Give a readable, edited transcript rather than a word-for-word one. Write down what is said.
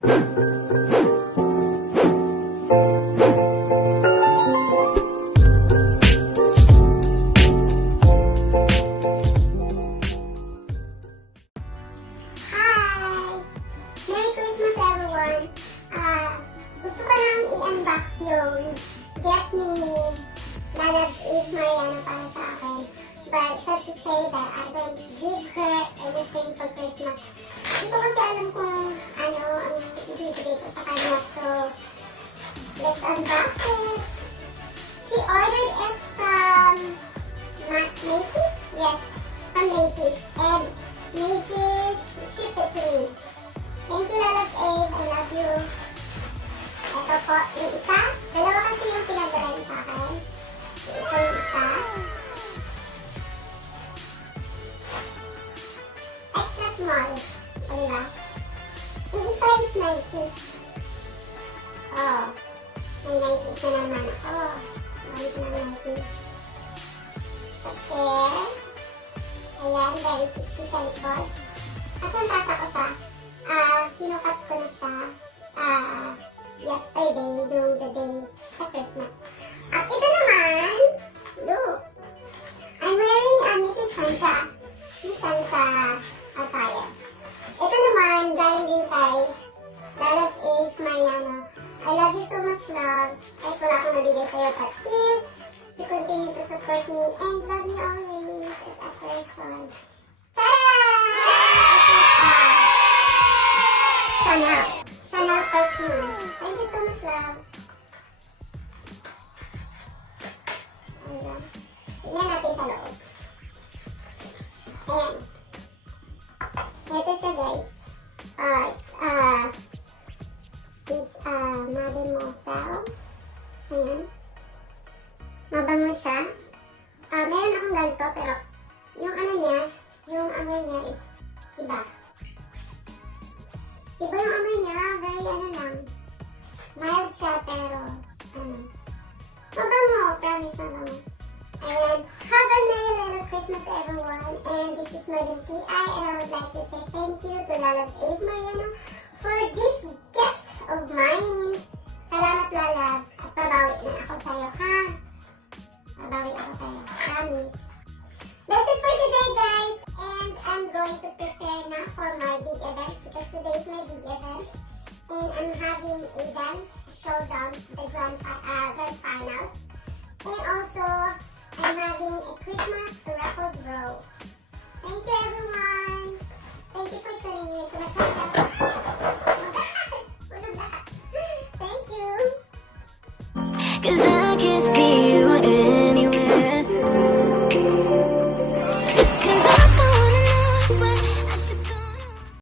Merry Christmas everyone! Gusto ko lang i-unbox yung gift ni Mariano para sa akin. But sad to say that I don't give her anything for Christmas. Hindi ko kasi alam kung ano ang ibibigay ko sa kanya. So, let's unbox it. She ordered it from Macy's? Yes, from Macy's. And Macy's shipped it to me. Thank you, Lala's Abe. I love you. Ito po, yung isa. Dalawa kasi yung pinadala niya sa akin. Ito yung isa. Extra small. O, diba? Yung isa is 90. Oh. May 90 na naman ako. Balik na 90. Okay. Ayan, very 60 sa likod. At yung tasha ko siya. Sinukat ko na siya yesterday, during the day sa Christmas. At ito naman, look, I'm wearing a Mrs. Santa attire. Ito naman, galing din kay Lala's Abe Mariano. I love you so much, love. Kahit wala akong nabigay sa'yo, but still, you continue to support me and love me always as a person. Chanel perfume. Thank you so much, love. Ayan. Tignan natin sa loob. Ayan. Ito siya, guys. It's Mademoiselle. Ayan. Mabango siya. Meron akong ganito, pero yung ano niya, yung amoy niya is iba. Iba yung amoy niya, very ano lang. Mild siya, pero mabango, promise mabango. And have a merry little Christmas everyone. And this is Madam T.I. and I would like to say thank you to Lala's Abe Mariano for this gift of mine. Salamat, Lala. At babawi na ako sa'yo, ha? Babawi ako sa'yo. Promise. That's it for today, guys. And I'm going to prepare now for my big event because today is my big event. And I'm having a dance showdown, the grand finals. And also, I'm having a Christmas raffle draw. Thank you, everyone. Thank you for tuning in to my channel.